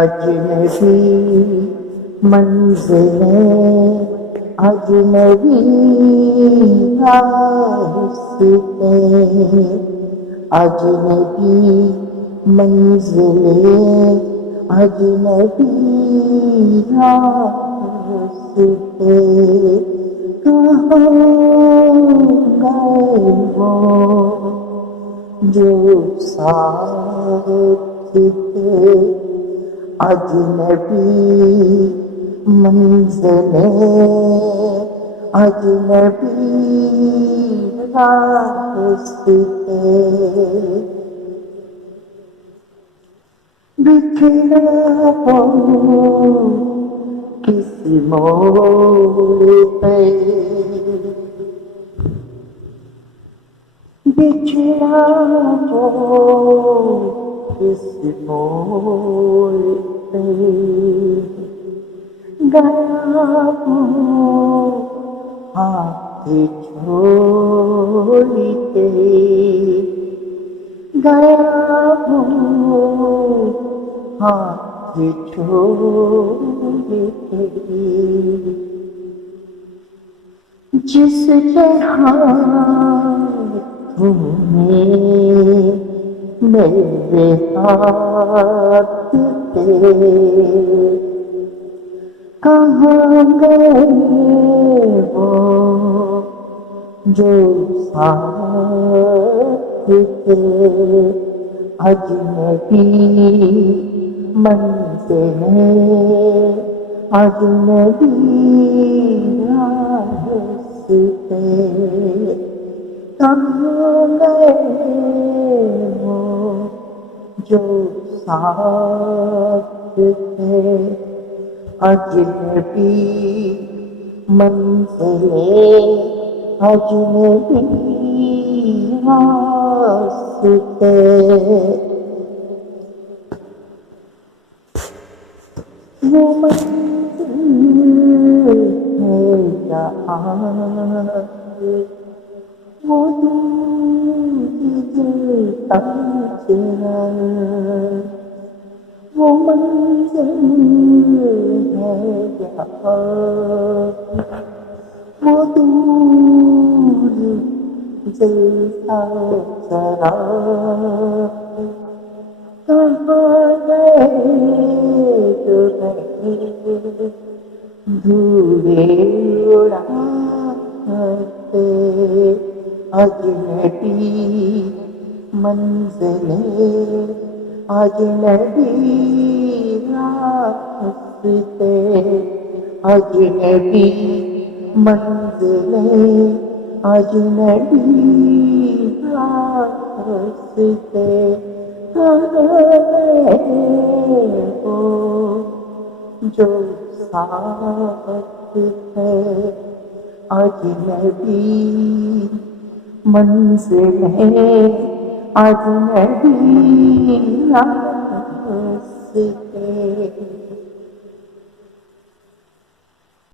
اجنبی منزلیں، اجنبی راستیں، اجنبی منزلیں، اجنبی راستے، کہاں گئے وہ جو ساتھ تھے، اجنبی منزلیں، اجنبی راستے، بکھرا ہو کسی موڑ پہ، بچھڑا ہو کسی موڑ پہ، گیا ہوں ہاتھ چھوڑ کے، گیا ہوں ہاتھ چھوڑ کے، جس طرح تم نے میرے ہاتھ تھے، کہاں گئے وہ جو ساتھ تھے، اجنبی منزلیں، اجنبی راستے، کہاں گئے وہ جو ساتھ تھے، اجنبی منزلیں، اجنبی راستے، وہ منزل ہے جہاں، وہ دل تجھے، وہ منزل ہے جہاں، وہ دور جلتا چراغ، کہاں گئے جو نہیں دھوئے اڑاتے، اجنبی منزلیں، اجنبی راستے، اجنبی منزلیں، اجنبی راستے، کہاں گئے وہ جو ساتھ تھے، اجنبی منزلیں، اجنبی راستے۔